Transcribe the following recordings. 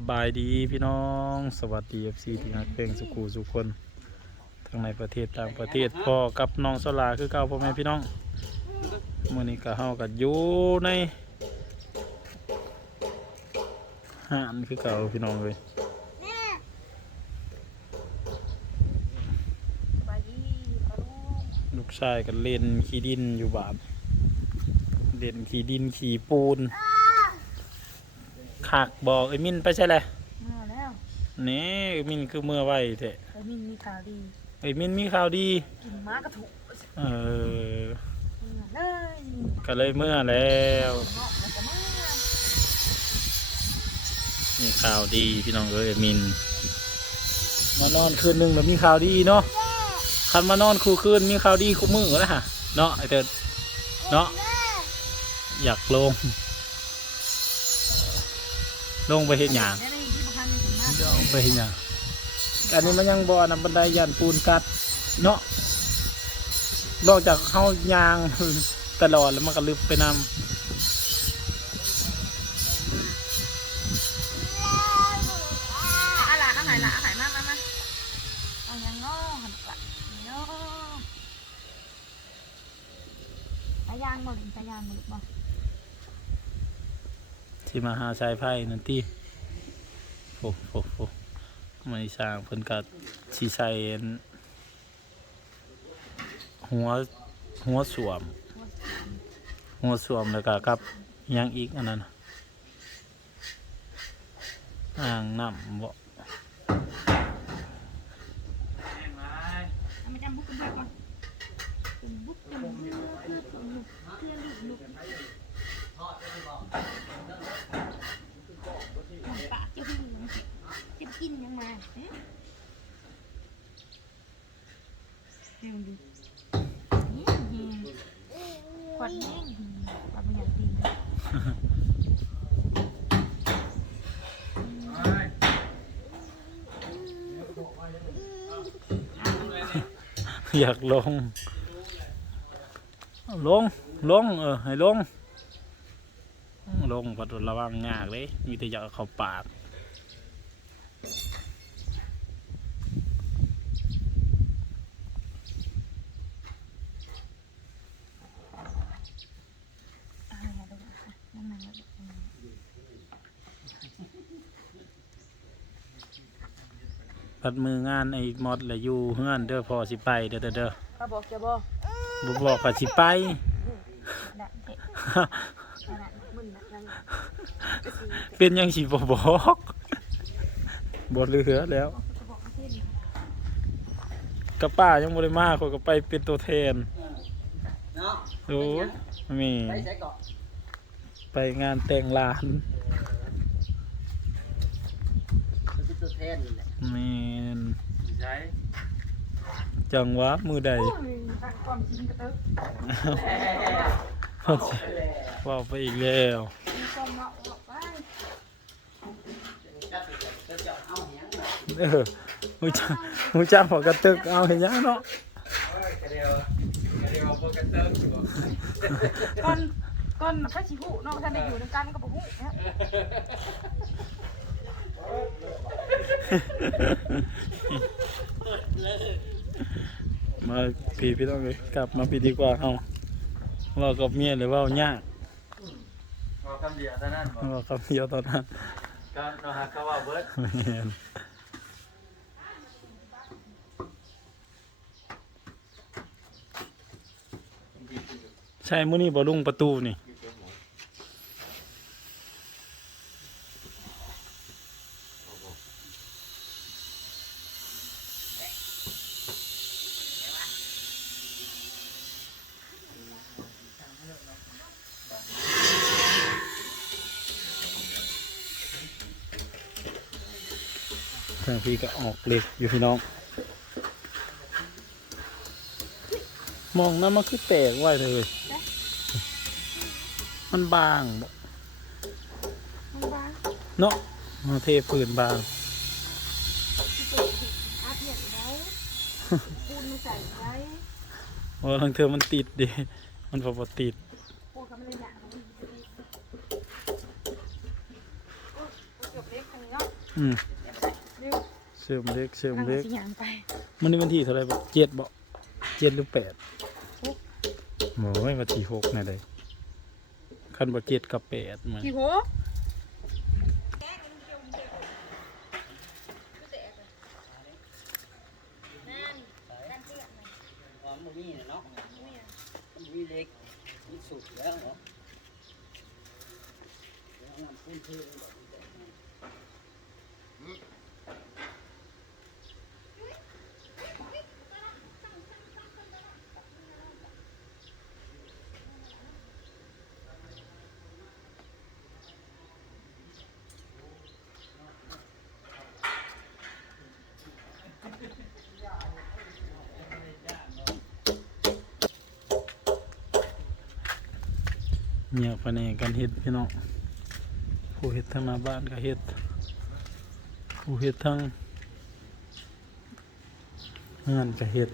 สบายดีพี่น้องสวัสดีเอฟซีที่นักเพลงสุขูสุคนทั้งในประเทศต่างประเทศพ่อกับน้องสลาคือเก่าพ่อแม่พี่น้องมื่อนี้ก็เฮากับอยู่ในห้านคือเก่าพี่น้องเลยลูกชายก็เล่นขี่ดินอยู่บ้านเล่นขี่ดินขี่ปูน ขากบอกไอ้มินไปใช่เลยมาแล้วนี่ไอ้มินคือเมื่อไหวเถอะไอ้มินมีข่าวดีไอ้มินมีข่าวดี กินม้ากระถูกเออมาเลยก็เลยเมื่อแล้วเนาะมันจะมามีข่าวดีพี่น้องเอ้ยมินมานอนคืนหนึ่งแล้วมีข่าวดีเนาะคันมานอนคู่คืนมีข่าวดีคู่มือแล้วฮะเนาะไอเติร์ดเนาะอยากลง ลงไปเห็นหยางลงไปเห็นหยางอันนี้มันยังบ่อนำบันไดยันปูนกัดเนาะนอกจากเข้ายางตลอดแล้วมันก็ลึกไปนำเอาละเอาไหนละเอาไหนมามามาเอายังง้อหันกลับเนาะตายางบ่หรือตายางบ่หรือบ่ ที่มาหาชายไพ่นั่นที่โฟโฟโฟมันสร้างเพิ่นกัดชีใส่อันหัวหัวสวม หัวสวมแล้วก็กับยังอีกอันนั้นอ่างน้ำบ่เอามาจำบุกกันไปก่อนจำบุกจำบุกเพื่อเพื่อเพื่อเพื่อลูกลูกปากจะหิวจะกินยังมาเอ๊ะเดี๋ยวดูนี่หิวควันแห้งหิวควันไม่อยากกิน อยากลง ลง ลง เออ ให้ลง ลงปัดระวังงากเลย มีแต่อยากเอาเข้าปาก อะไรอะดูค่ะนั่นมันแล้วอืม พัดมืองานไอ้มอดและอยู่เฮือนเด้อพอสิไปเด้อเด้อเด้อเขาบอกจะบอกบ่บอกว่าสิไปดันเตะดันมึนนะนั่นเป็นหยังสิบ่บอกบ่เหลือแล้วจะบอกให้เพื่อนกับป้ายังบ่ได้มาเขาก็ไปเป็นตัวแทนเนาะโอ้ยมีไปใช้เกาะไปงานแต่งหลาน มันเป็นตัวแทนนี่แหละแม่นใช้จังหวะมือใดโอ้ยตั้งความจริงกระตึกว่าสิว่าไปอีกแล้วมีความเหมาะออกไปจัดจะจะเอาเหี้ยงเลยเออหูจ้าหูจ้าหัวกระตึกเอาเห็นยังเนาะเดียวเดียวโปรแกรมเตอร์อยู่ก่อนก่อนพระชิบุเนาะท่านได้อยู่ในกันก็บอกหูเนี่ย มาพี่พี่ต้องเลยกลับมาพี่ดีกว่าเอาเว่ากับเมียหรือเว่ายากมาคำเดียวเท่านั้นบอกเว่ากับเมียตอนนั้นก็เราหาเขาว่าเบิร์ดแม่นใช่มื้อนี้บ่ลุงประตูนี่ ทางพี่ก็ออกเหล็กอยู่พี่น้อง มองน้ำมันคือแตกไว้เลย มันบางบ่มันบ้าเนาะมาเทพื้นบางที่เปิดอาเทียนไว้ปูนมาใส่ไว้เพราะบางเทอมันติดดิ มันพอบ่ติดปูนเขาไม่ได้หนาโอ้ยเกือบเล็กคันนี้เนาะอืมเร็ว เชื่อมเล็กเชื่อมนั่งเล็กสิยางไปมันนี่วันที่เท่าไหรบ่เจ็ดบ่เจ็ดหรือแปดหกโอ้ยวันที่หกนี่เลยคันบ่เจ็ดกับแปดมันกี่โหความมันมีเนาะมันมีเล็กมีสุดแล้วเนาะแล้วนำพื้นที่ เนี่ยภายในการเฮ็ดพี่น้องผู้เฮ็ดทางหน้าบ้านก็เฮ็ดผู้เฮ็ดทางงานก็เฮ็ด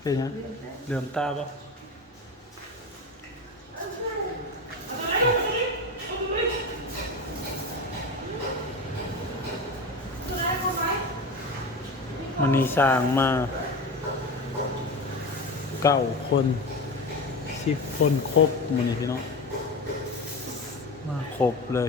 เป็นยังเลื่อมตาบ่มันนี่สร้างมาเก้าคน ที่คนครบมันนี่พี่น้องมาครบเลย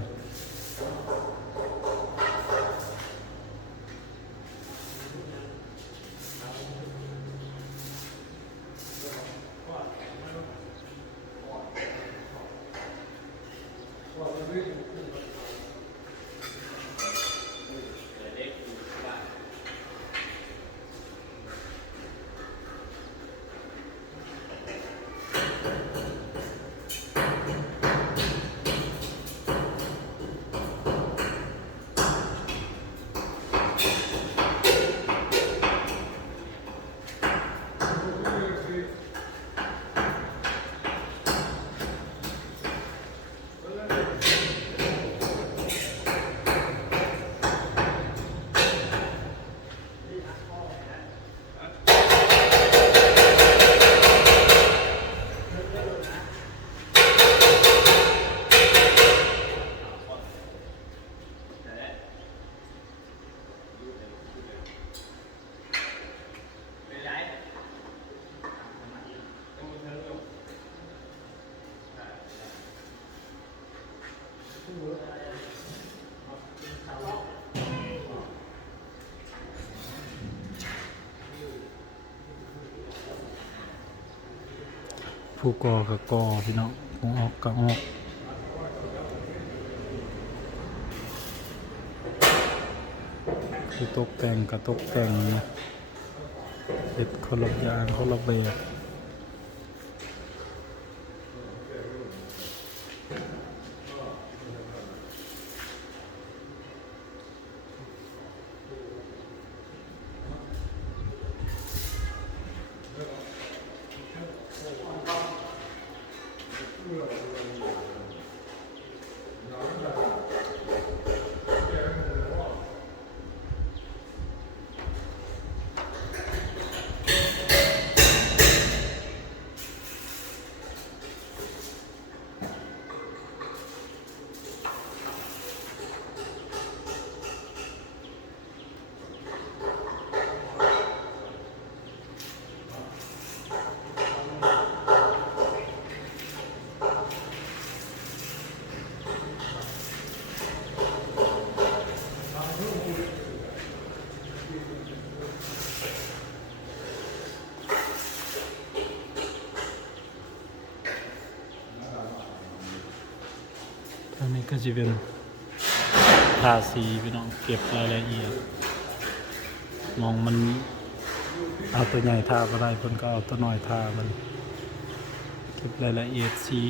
ผู้กอกับกอพี่น้องผู้ออกกับออกคือตกแต่งกับตกแต่งนะเห็ดคนละอย่างคนละแบบ อันนี้ก็จะเป็นทาสีพี่น้องเก็บรายละเอียด มองมันเอาตัวใหญ่ทาก็ได้เพิ่นก็เอาตัวน้อยทามัน เก็บรายละเอียดสี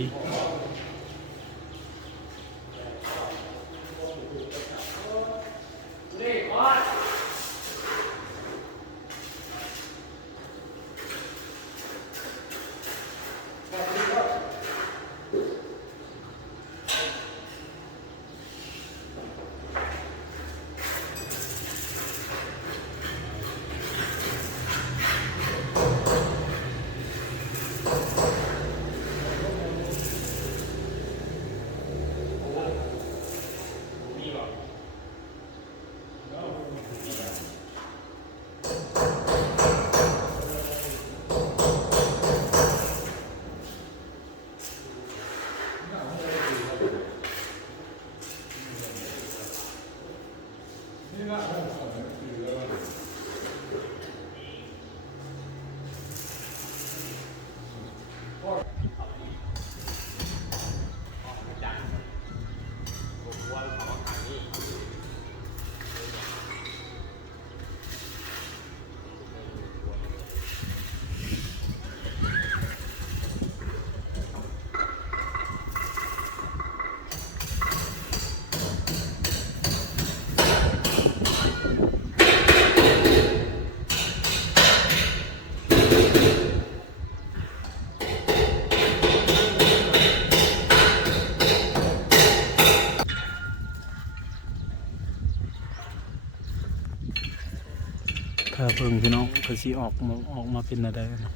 ถ้าเพิ่งพี่น้องก็สีออกมาออกมาเป็นอะไรนะ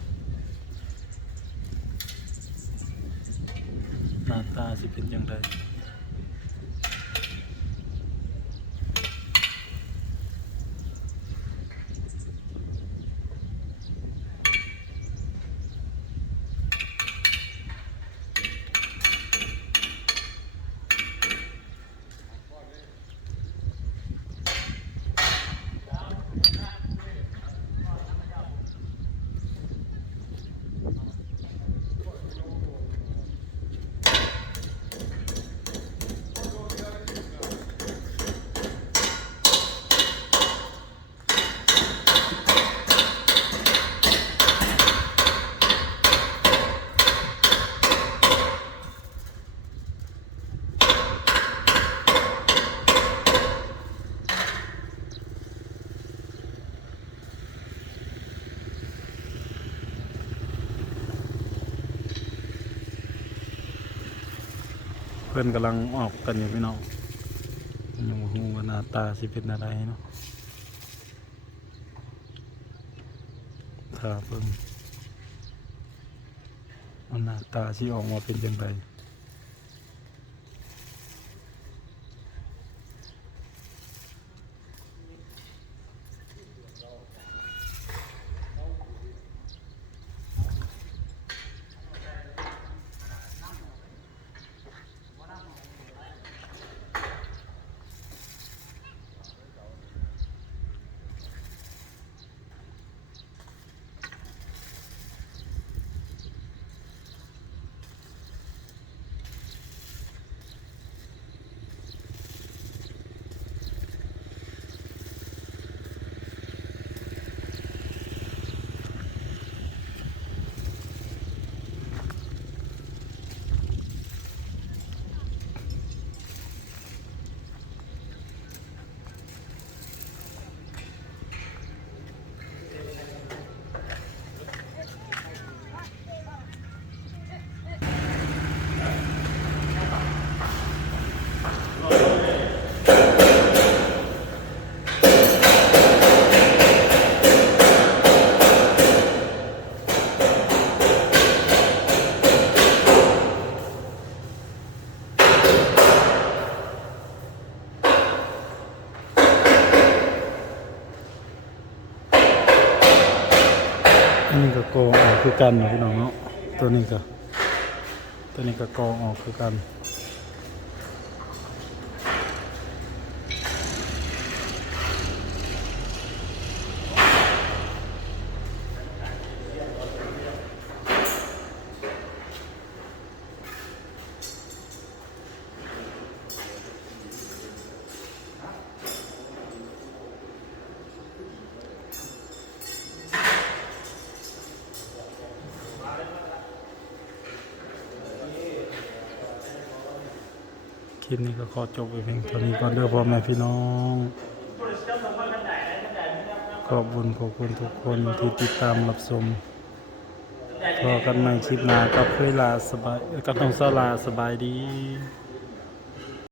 หน้าตาสิเป็นอย่างไร พื่อนกำลังออกกันอยู่พี่น้องยังบ่ฮู้ว่าหน้าตาสิเป็นอะไรเนาะถ้าเพิ่งหน้าตาสิออกมาเป็นยังไง อันนี้ก็กอออกคือกันนะพี่น้องเนาะตัวนี้ก็ตัวนี้ก็กอออกคือกัน ลิปนี้ก็ขอจบไปเพียงเท่านี้ก่อนเด้อพ่อแม่พี่น้อง ขอบคุณขอบคุณทุกคนที่ติดตามรับชมพอกันใหม่คลิปหน้ากับเวลาสบายกับน้องสลาสบายดี